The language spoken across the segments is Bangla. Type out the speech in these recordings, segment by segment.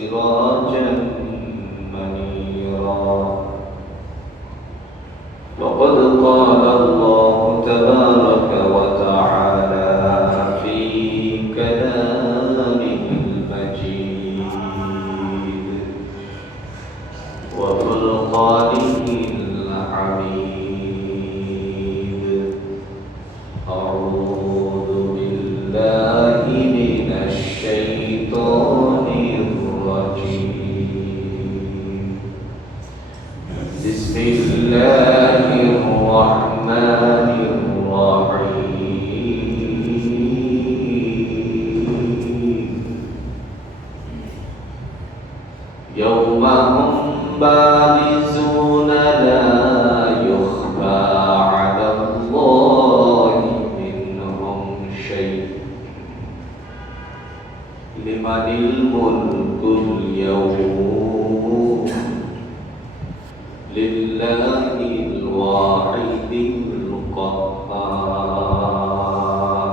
سراجا منيرا وقد قال الله تبارك وتعالى في كلامه المجيد وفرقانه الحميد أعوذ بالله من الشيطان الرجيم بسم الله الرحمن الرحيم يوم هم بارزون لا يخفى على الله منهم شيء لمن الملك اليوم لله الواحد القهار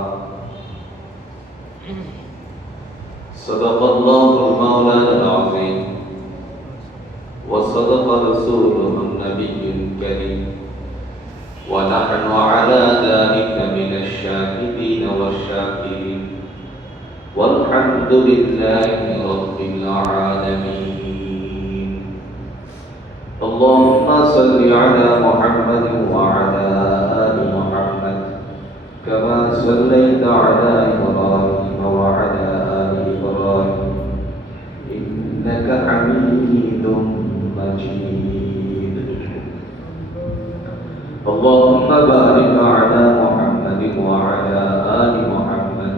صدق الله المولى العظيم وصدق رسوله النبي الكريم ونحن على ذلك من الشاهدين والشاكرين والحمد لله رب العالمين اللهم صل على محمد وعلى آل محمد كما صليت على إبراهيم وعلى آل إبراهيم إنك حميد مجيد اللهم بارك على محمد وعلى آل محمد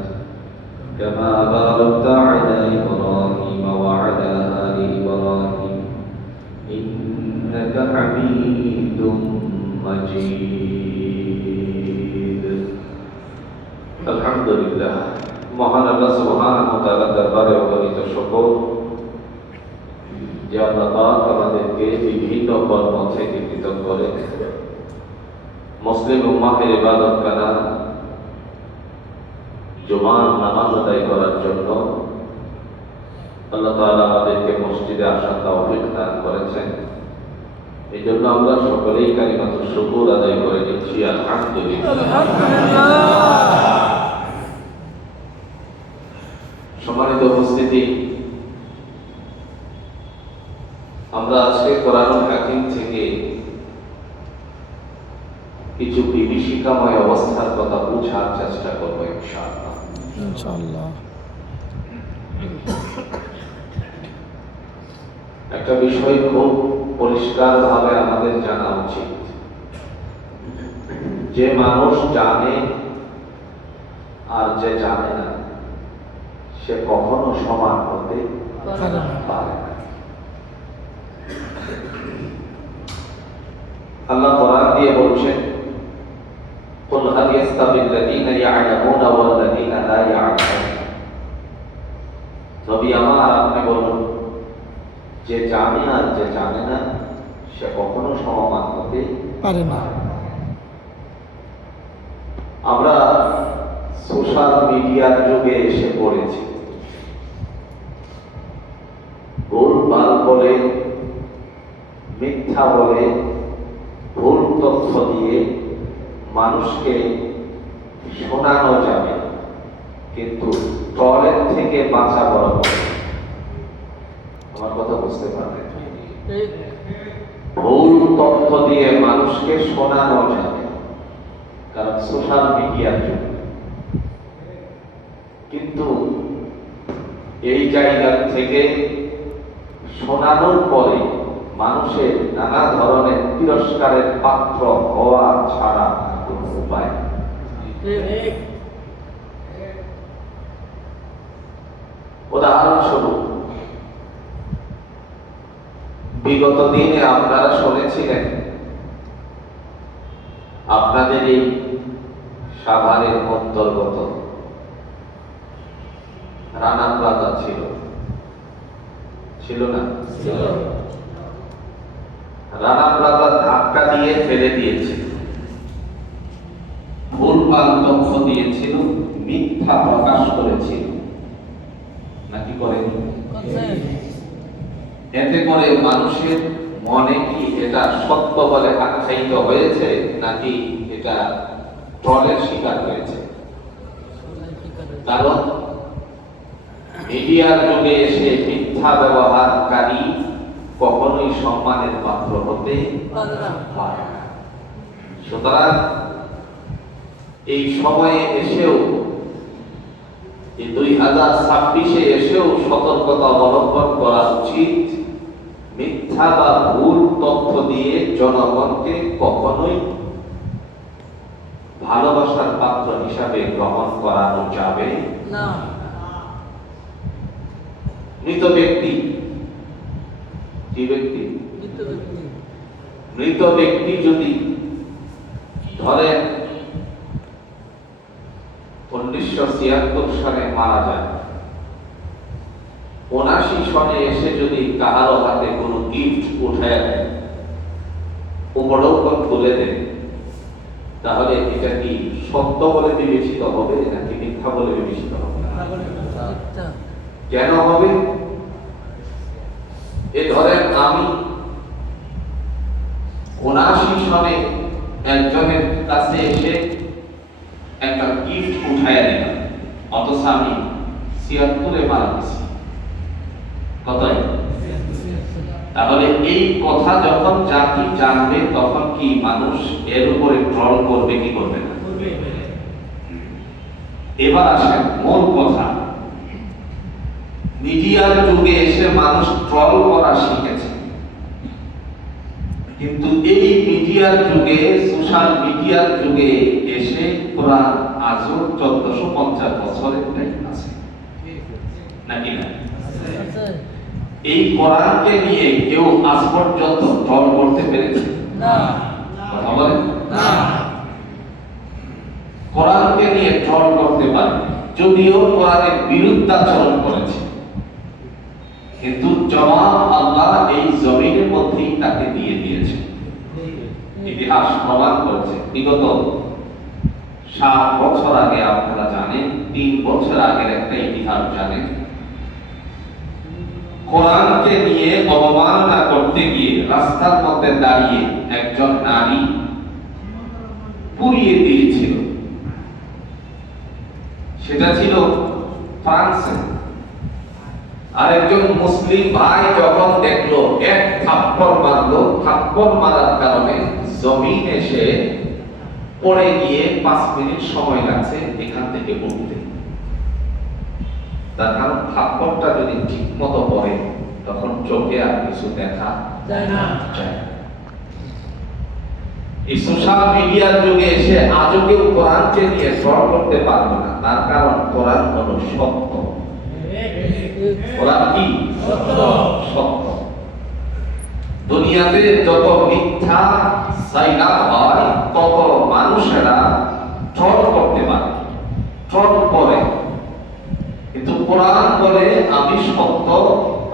كما باركت على إبراهيم وعلى آل إبراهيم إنك حميد مجيد الحمد لله মহান আল্লাহ সুবহানাহু ওয়া তাআলা দরবারে অগণিত শুকর যে আল্লাহ পাক আমাদেরকে বিভিন্ন কর্ম থেকে পৃথক করে মুসলিম উম্মাহের ইবাদত করা জুমার নামাজ আদায় করার জন্য আল্লাহ তাআলা আমাদেরকে মসজিদে আসার তৌফিক দান করেছেন। এই জন্য আমরা সকলেই কালিমাতুশ শুকর আদায় করে নিচ্ছি আলহামদুলিল্লাহ। সম্মানিত উপস্থিতি, আমরা আজকে কোরআনুল হাকিম থেকে কিছু বিভীষিকাময় অবস্থার কথা বোঝার চেষ্টা করবো ইনশাআল্লাহ। একটা বিষয় খুব পরিষ্কার ভাবে আমাদের জানা উচিত, যে মানুষ জানে আর যে জানে না সে কখনো সমান হতে পারে না। আল্লাহ কোরআন দিয়ে বলছেন, কুল হাল ইয়াস্তাবিল লাযীনা ইয়া'লামুনা ওয়াল লাযীনা লা ইয়া'লামুন। নবী আমার, আপনি বলুন, যে জানে আর যে জানে না সে কখনো সমান হতে পারে না। আমরা সোশ্যাল মিডিয়ার যুগে এসে পড়েছি। ভুলভাল বলে, মিথ্যা বলে, ভুল তথ্য দিয়ে মানুষকে শোনানো যাবে, কিন্তু টয়লেট থেকে বাঁচা বড়। আমার কথা বুঝতে পারবেন? ভুল তথ্য দিয়ে মানুষকে শোনানো যাবে, কারণ সোশ্যাল মিডিয়ার যুগ। কিন্তু এই জায়গা থেকে শোনানোর পরে মানুষের নানা ধরনের তিরস্কারের পাত্র হওয়া ছাড়া কোনো উপায়। উদাহরণস্বরূপ, বিগত দিনে আপনারা শুনেছিলেন আপনাদের এই সাভারের অন্তর্গত রানা প্লাজা ছিল না? রানা প্লাজা ধাক্কা দিয়ে ফেলে দিয়েছে, ভুলভাল তথ্য দিয়েছিল, মিথ্যা প্রকাশ করেছিল, নাকি করেনি? এতে করে মানুষের মনে কি এটা সত্য বলে আখ্যায়িত হয়েছে নাকি এটা ট্রলের শিকার হয়েছে? কারণ মিডিয়ার যুগে এসে মিথ্যা ব্যবহারকারী কখনোই সম্মানের পাত্র হতে পারে না। সুতরাং এই সময়ে এসেও, এই 2026-এ এসেও সতর্কতা অবলম্বন করা উচিত। মিথ্যা বা ভুল তথ্য দিয়ে জনগণকে কখনোই ভালোবাসার পাত্র হিসাবে গ্রহণ করানো যাবে না। মৃত ব্যক্তি, কি ব্যক্তি? মৃত ব্যক্তি যদি ধরেন 1976 সালে মারা যায়, 79 সনে এসে যদি কাহারো হাতে কোনো গিফট উঠায় দেয়, উপঢৌকন তুলে দেয়, তাহলে এটা কি সত্য বলে বিবেচিত হবে নাকি মিথ্যা বলে বিবেচিত হবে? কেন হবে? এ ধরেন আমি 79 সনে একজনের কাছে এসে একটা গিফট উঠায় দিলাম, অথচ আমি 76-এ মারা গেছি। কথাই তাহলে এই কথা যখন জাতি জানবে তখন কি মানুষ এর উপরে ট্রল করবে কি করবে না? এবার আসেন মূল কথা। মিডিয়ার যুগে এসে মানুষ ট্রল করা শিখেছে, কিন্তু এই মিডিয়ার যুগে, সোশ্যাল মিডিয়ার যুগে এসে কোরআন আজও 1450 বছরের আছে নাকি না? এই কোরআনকে নিয়ে কেউ আজ পর্যন্ত ট্রল করতে পেরেছে না? কথা বলেন না। কোরআনকে নিয়ে ট্রল করতে পারে, যদিও কোরআনের বিরুদ্ধাচরণ করেছে, কিন্তু জবাব আল্লাহ এই জমিনের মধ্যেই তাকে দিয়ে দিয়েছে। ইতিহাস প্রমাণ করছে। বিগত 7 বছর আগে, আপনারা জানেন, 3 বছর আগের একটা ইতিহাস জানেন, কোরআনকে নিয়ে অবমাননা করতে গিয়ে রাস্তার মধ্যে দাঁড়িয়ে একজন নারী পুড়িয়ে দিয়েছিল। সেটা ছিল ফ্রান্সে। আর একজন মুসলিম ভাই যখন দেখলো, এক থাপ্পড় মারলো, থাপ্পড় মারার কারণে জমিন এসে পড়ে গিয়ে 5 মিনিট সময় লাগছে এখান থেকে উঠতে। তার কারণ থাপ্পড়টা যদি ঠিক মতো পড়ে তখন চোখে আর কিছু দেখা যায় না। এই সোশ্যাল মিডিয়ার যুগে এসে আজও কেউ কোরআনকে নিয়ে ট্রল করতে পারবে না, তার কারণ কোরআন হলো সত্য। কোরআন কি? সত্য। দুনিয়াতে যত মিথ্যা সাইলাব হয় তত মানুষেরা ট্রল করতে পারে, ট্রল করে, কিন্তু কোরআন বলে আমি সত্য,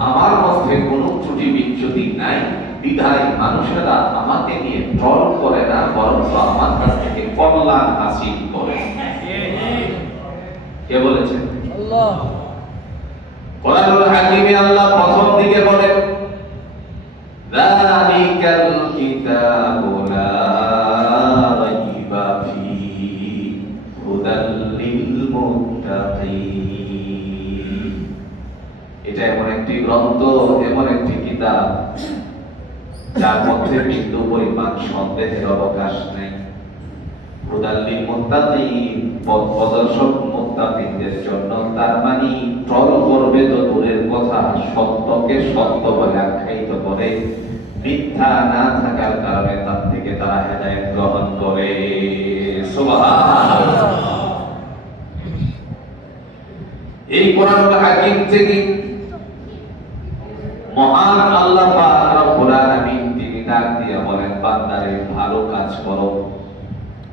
আমার মধ্যে কোনো ত্রুটি বিচ্যুতি নাই, বিধায় মানুষেরা আমাকে নিয়ে ট্রল করে না, বরং আমার কাছ থেকে কল্যাণ হাসিল করে। কে বলেছেন? আল্লাহ। কোরআনুল হাকিমে আল্লাহ প্রথম দিকে বলেন, যালিকাল কিতাবু লা রাইবা ফীহি হুদাল লিল মুত্তাকিন। এটা এমন একটি গ্রন্থ, এমন একটি কিতাব যার মধ্যে বিন্দু পরিমাণ সন্দেহের অবকাশ নেই। হুদাল লিল মুত্তাকিন, পথ প্রদর্শক মুত্তাকিনদের জন্য। তার মানে ট্রল করবে তো দূরের কথা, সত্যকে সত্য বলে আখ্যায়িত করে, মিথ্যা না থাকার কারণে তার থেকে তারা হেদায়েত গ্রহণ করে। সুবহানাল্লাহ। এই কোরআনুল হাকিম থেকে মহান আল্লাহ পাক রব্বুল আলামিন তিনি ডাক দিয়ে বলেন, বান্দারে ভালো কাজ করো।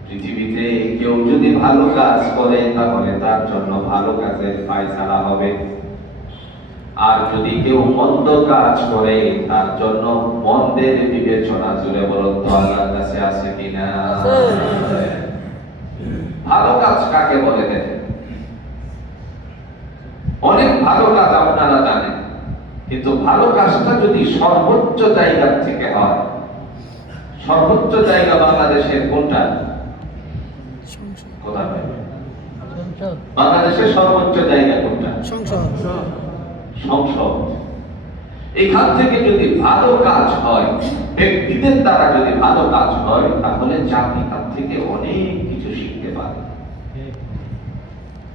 পৃথিবীতে কেউ যদি ভালো কাজ করে তাহলে তার জন্য ভালো কাজের ফায়সালা হবে, আর যদি কেউ মন্দ কাজ করে তার জন্য মন্দের বিবেচনা। জুড়ে বলুন তো আল্লাহর কাছে আছে কিনা? ভালো কাজ কাকে বলে? দেখেন, অনেক ভালো কাজ আপনারা জানেন, কিন্তু ভালো কাজটা যদি সর্বোচ্চ জায়গা থেকে হয়, সর্বোচ্চ জায়গা বাংলাদেশের কোনটা? কোথায়? বাংলাদেশের সর্বোচ্চ জায়গা কোনটা? সংসদ। এখান থেকে যদি ভালো কাজ হয়, ব্যক্তিদের দ্বারা যদি ভালো কাজ হয়, তাহলে জাতি তার থেকে অনেক কিছু শিখতে পারে।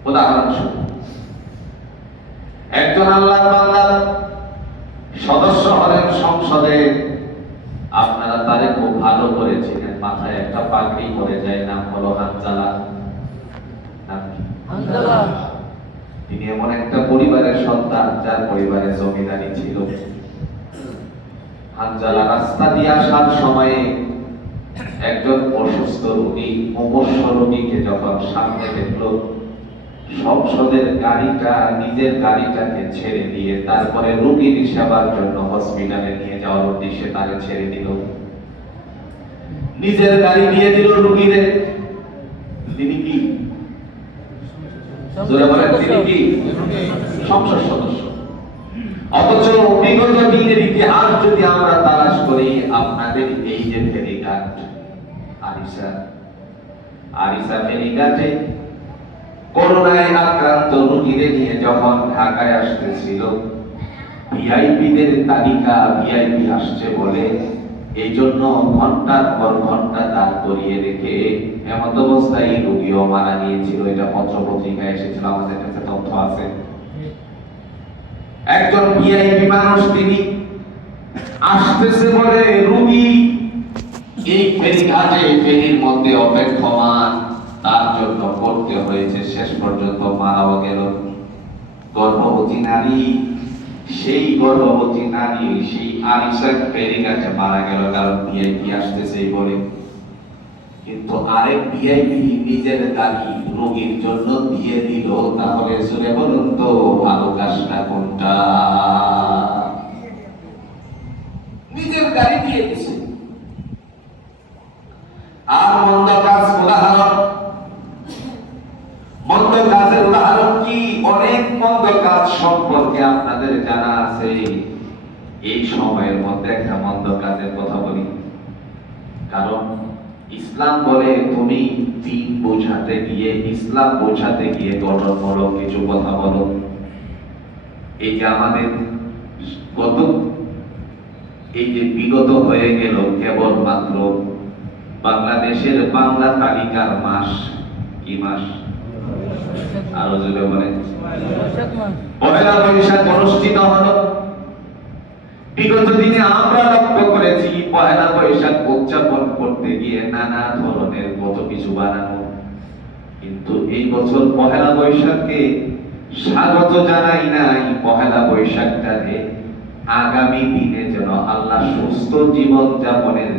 উদাহরণস্বরূপ, একজন আল্লাহর বান্দা সদস্য হলেন সংসদে, আপনারা তারে খুব ভালো করে চিনেন, মাথায় একটা পাগড়ি পরে যায়, নাম হলো হানজালা। তিনি এমন একটা পরিবারের সন্তান যার পরিবারে জমিদারি ছিল। হানজালা রাস্তা দিয়ে আসার সময়ে একজন অসুস্থ রোগী, মুমূর্ষু রোগীকে যখন সামনে দেখল, সংসদের গাড়িটা, নিজের গাড়িটাকে ছেড়ে দিয়ে তারপরে রোগীর সেবার জন্য হসপিটালে নিয়ে যাওয়ার উদ্দেশ্যে তাকে ছেড়ে দিল। নিজের গাড়ি দিয়ে দিল রোগীরে। তিনি কি? তিনি কি? সংসদ সদস্য। অথচ বিগত দিনের ইতিহাস যদি আমরা তালাশ করি, আপনাদের এই যে ফেরিঘাট আরিসা ফেরিঘাটে করোনায় আক্রান্ত রোগীদের নিয়ে যখন ঢাকায় আসতেছিল, ভিআইপিদের তালিকা, ভিআইপি আসছে বলে এই জন্য ঘন্টার পর ঘন্টা দাঁড় করিয়ে রেখে এমত অবস্থায় রোগীও মারা গিয়েছিল। এটা পত্র পত্রিকায় এসেছিল, আমাদের কাছে তথ্য আছে। একজন ভিআইপি মানুষ, তিনি আসতেছে বলে রোগী এই ফেরিঘাটে, ফেরির মধ্যে অপেক্ষমান, তার জন্য করতে হয়েছে, শেষ পর্যন্ত মারাও গেল। গর্ভবতী নারী, সেই গর্ভবতী নারী সেই আরিসা ফেরিঘাটে মারা গেল, কারণ ভিআইপি আসতেছে বলে। কিন্তু আরেক ভিআইপি নিজের গাড়ি রোগীর জন্য দিয়ে দিল। তাহলে শুনে বলুন তো, ভালো কাজটা কোনটা? নিজের গাড়ি দিয়ে দিছে। আর মন্দ কাজ, উদাহরণ, মন্দ কাজের উদাহরণ কি? অনেক মন্দ কাজ সম্পর্কে আপনাদের জানা আছে। এই সময়ের মধ্যে একটা মন্দ কাজের কথা বলি, কারণ ইসলাম বলে তুমি দিন বোঝাতে গিয়ে, ইসলাম বোঝাতে গিয়ে গঠন বলো, কিছু কথা বলো। এই যে আমাদের এই যে বিগত হয়ে গেল কেবলমাত্র বাংলাদেশের বাংলা তালিকার মাস, কি মাস? আরো জোরে বলেন। পহেলা বৈশাখ অনুষ্ঠিত হলো। বিগত দিনে আমরা লক্ষ্য করেছি, পহেলা বৈশাখ উদযাপন করতে গিয়ে নানা ধরনের কত কিছু বানানো। কিন্তু এই বছর পহেলা বৈশাখকে স্বাগত জানাই নাই। পহেলা বৈশাখটাকে আগামী দিনে যেন আল্লাহ সুস্থ জীবন যাপনের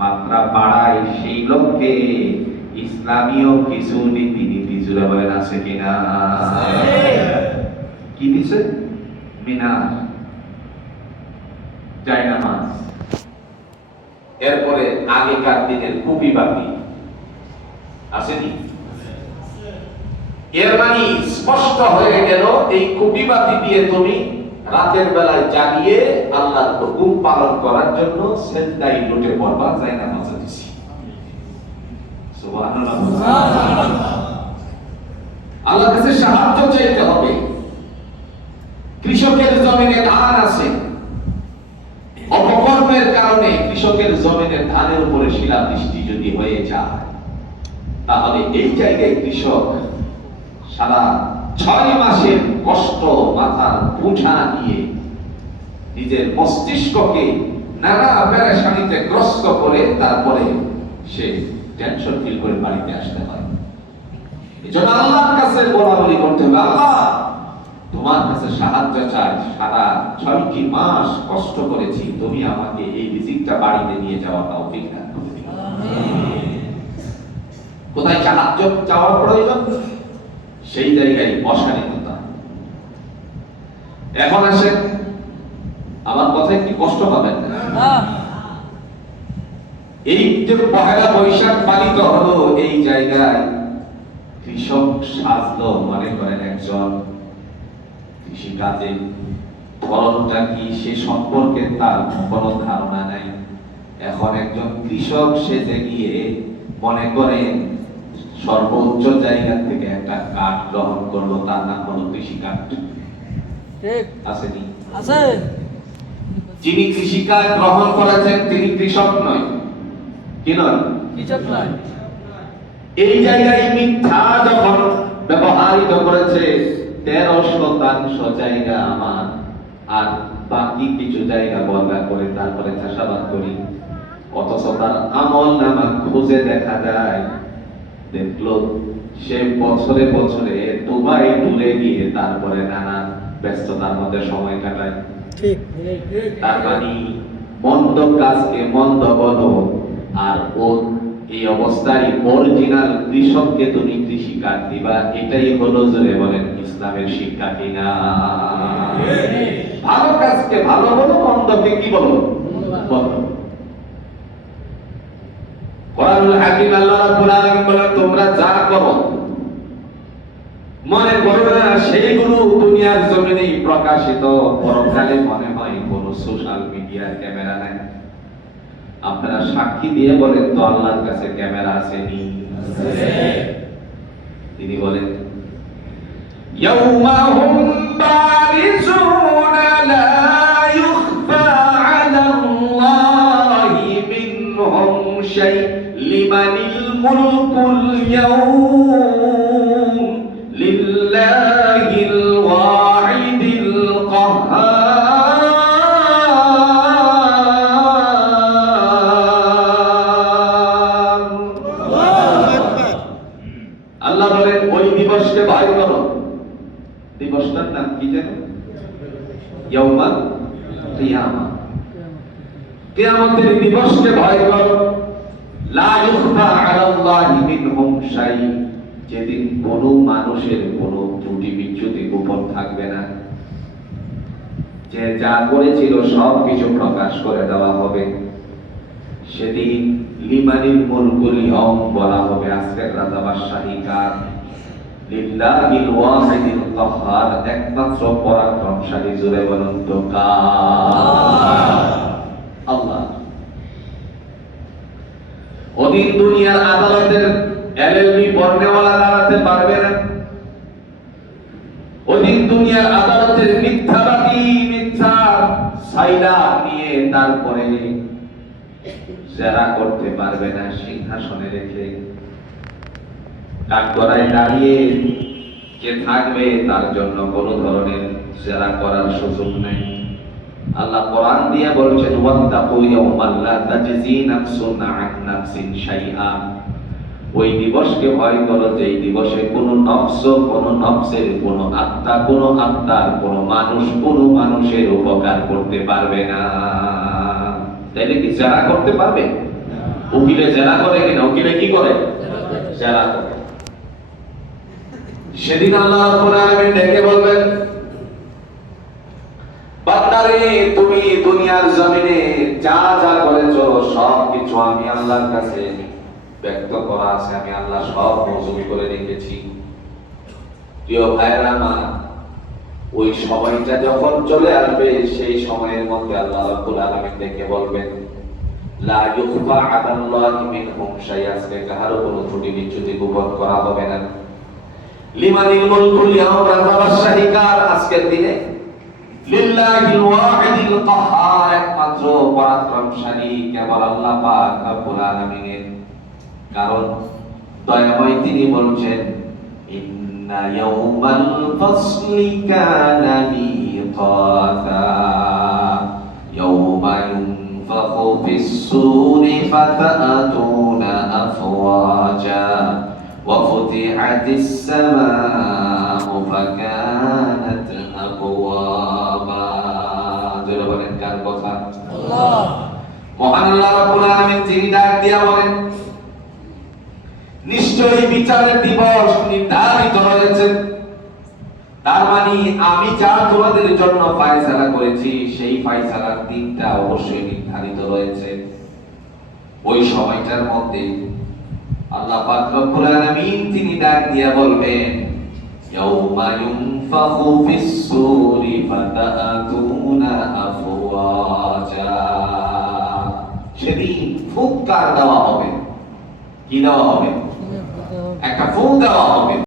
মাত্রা বাড়ায়, সেই লক্ষ্যে ইসলামীয় কিছু নীতি জুড়ে বলেন আছে কিনা? কি দিছে? মিনার, জায়নামাজ, এরপরে আগেকার দিনের কুপি বাতি আসেনি? এর মানে স্পষ্ট হয়ে গেল, এই কুপি বাতি দিয়ে তুমি রাতের বেলায় জাগিয়ে আল্লাহর হুকুম পালন করার জন্য সেজদায় লুটে পড়বা, জায়নামাজ দিছি। সুবহানাল্লাহ। আল্লাহর কাছে সাহায্য চাইতে হবে। কৃষকের জমিনে ধান আছে, অপকর্মের কারণে কৃষকের জমিনের ধানের উপরে শিলাবৃষ্টি যদি হয়ে যায়, তাহলে এই জায়গায় কৃষক সারা 6 মাসের কষ্ট মাথার বোঝা নিয়ে নিজের মস্তিষ্ককে নানা পেরেশানিতে গ্রস্ত করে তারপরে সে টেনশন ফিল করে বাড়িতে আসতে হয়। এজন্য আল্লাহর কাছে বলাবলি করতে হবে, আল্লাহ তোমার কাছে সাহায্য চাই, সারা 6টি মাস কষ্ট করেছি, তুমি আমাকে এই রিজিকটা বাড়িতে নিয়ে যাওয়া তৌফিক দান করে দিও। কোথায় সাহায্য চাওয়ার প্রয়োজন? সেই জায়গায় অশালীনতা। এখন আসে, আমার কথায় কি কষ্ট পাবেন না? এই যে পহেলা বৈশাখ পালিত হলো, এই জায়গায় কৃষক সাজলো, মনে করেন একজন কৃষিকাজে ধরনটা কর্মটা কি সে সম্পর্কে তার কোনো ধারণা নাই। এখন একজন কৃষক সেজে গিয়ে মনে করে সর্বোচ্চ জায়গা থেকে একটা কাঠ গ্রহণ করলো, তার নাম হলো কৃষিকাঠ। আসেনি? আছে। যিনি কৃষিকাজ গ্রহণ করেছেন তিনি কৃষক নয়। কি নয়? কৃষক নয়। এই জায়গায় মিথ্যা যখন ব্যবহারিত করেছে, 13% জায়গা আমার, আর বাকি কিছু জায়গা বর্গা করে তারপরে চাষাবাদ করি, অথচ তার আমল নামা খুঁজে দেখা যায়, দেখলো সে বছরে বছরে দুবাই টুরে গিয়ে তারপরে নানা ব্যস্ততার মধ্যে সময় কাটায়। ঠিক। তার মানে মন্দ কাজকে মন্দ বলো, আর ও এই অবস্থায় অরিজিনাল কৃষককে তুমি কৃষিকাজ দিবা, এটাই হলো জোরে বলেন ইসলামের শিক্ষা কিনা? ভালো কাজকে ভালো বলো, মন্দকে কি বলো? বলো। কোরআনুল হাকিম আল্লাহ রাব্বুল আলামিন বলেন, তোমরা যা করো মনে করো না সেইগুলো দুনিয়ার জমিনেই প্রকাশিত, পরকালে মনে হয় কোন সোশ্যাল মিডিয়ার ক্যামেরা নাই। আপনারা সাক্ষী দিয়ে বলেন তো আল্লাহর কাছে ক্যামেরা আসেনি? তিনি বলেন, ইয়াউমা হুম বারিজুনা লা ইউখফা আলাল্লাহি মিনহুম শাই লিমানিল মুলকুল ইয়াউম লিল্লাহিল ওয়াহিদিল কাহ্হার। আল্লাহ বলেন ওই দিবসকে ভয় করো। দিবসটার নাম কি জানো? ইয়াউমাল কিয়ামা। কিয়ামতের দিবসকে ভয় করো। লা ইউখফা আলাল্লাহি মিনহুম শাই, যেদিন কোনো মানুষের কোনো ত্রুটি বিচ্যুতি গোপন থাকবে না, যে যা করেছিল সব কিছু প্রকাশ করে দেওয়া হবে। সেদিন লিমানিল মুলকুল ইয়াউম বলা হবে, আজকের রাজা বাদশাহী কার? লিল্লাহিল ওয়াহিদিল কাহ্হার, একমাত্র পরাক্রমশালী, জোরে বলুন তো কার? আল্লাহ। ওদিন দুনিয়ার আদালতের এলএলবি পড়নেওয়ালা দাঁড়াতে পারবে না। ওদিন দুনিয়ার আদালতের মিথ্যাবাদী মিথ্যা সাইলা নিয়ে তারপরে জেরা করতে পারবে না। সিংহাসনে রেখে কাঠগড়ায় দাঁড়িয়ে যে থাকবে তার জন্য কোন ধরনের জেরা করার সুযোগ নেই। আল্লাহ কোরআন দিয়ে বলেছেন, ওয়াত্তাকু ইয়াওমান লা তাজজি নাফসুন আন নাফসিন শাইআ। ওই দিবসকে ভয় করো, যেই দিবসে কোন নফস, কোন নফসের, কোন আত্মা, কোন আত্মার, কোন মানুষ, কোন মানুষের উপকার করতে পারবে না। তাইলে কি জেরা করতে পারবে? উকিলে জেরা করে কিনা? উকিলে কি করে? জেরা করে। সেদিন আল্লাহ রাব্বুল আলামিন ডেকে বলবেন, বান্দারে তুমি দুনিয়ার জমিনে যা যা করেছো সব কিছু আমি আল্লাহর কাছে ব্যক্ত করা আছে, আমি আল্লাহ সব মজুরি করে রেখেছি। প্রিয় ভাইরা আমার, ওই সময়টা যখন চলে আসবে, সেই সময়ের মধ্যে আল্লাহ রাব্বুল আলামিন ডেকে বলবেন, লা ইউখফা আলাল্লাহি মিনহুম শাই, আজকে কারো কোনো ত্রুটি বিচ্যুতি গোপন করা হবে না। লিমানিল মুলকুল ইয়াউম, রাজা বাদশাহী কার আজকের দিনে? লিল্লাহিল ওয়াহিদিল কাহ্হার, একমাত্র পরাক্রমশালী কেবল আল্লাহ পাক রব্বুল আলামিনের। কারণ দয়াময় তিনি বলছেন, ইন্না ইয়াউমাল ফাসলি কানা মিকাতা ইয়াউমা ইউনফাখু ফিস-সূরি ফাতাতুনা আফওয়াজা ওয়া ফুতিহাতিস সামাউ ফাকানাত আবওয়াবা। যারা বলেন কার কথা? আল্লাহ। মহান আল্লাহ রাব্বুল আলামিন যিনি ডাক দিয়া বলেন, নিশ্চয়ই বিচারের দিবস নির্ধারিত রয়েছে। তার মানে আমি যা তোমাদের জন্য ফয়সালা করেছি, সেই ফয়সালার দিনটা অবশ্যই নির্ধারিত রয়েছে। ওই সময়টার মধ্যে আল্লাহ পাক রব্বুল আলামিন তিনি ডাক দিয়া বলবেন, ইয়াউমা ইউনফাখু ফিস-সূরি ফাতাতুনা সেদিন ফুৎকার দেওয়া হবে। কি দেওয়া হবে? একটা ফুল দেওয়া হবে।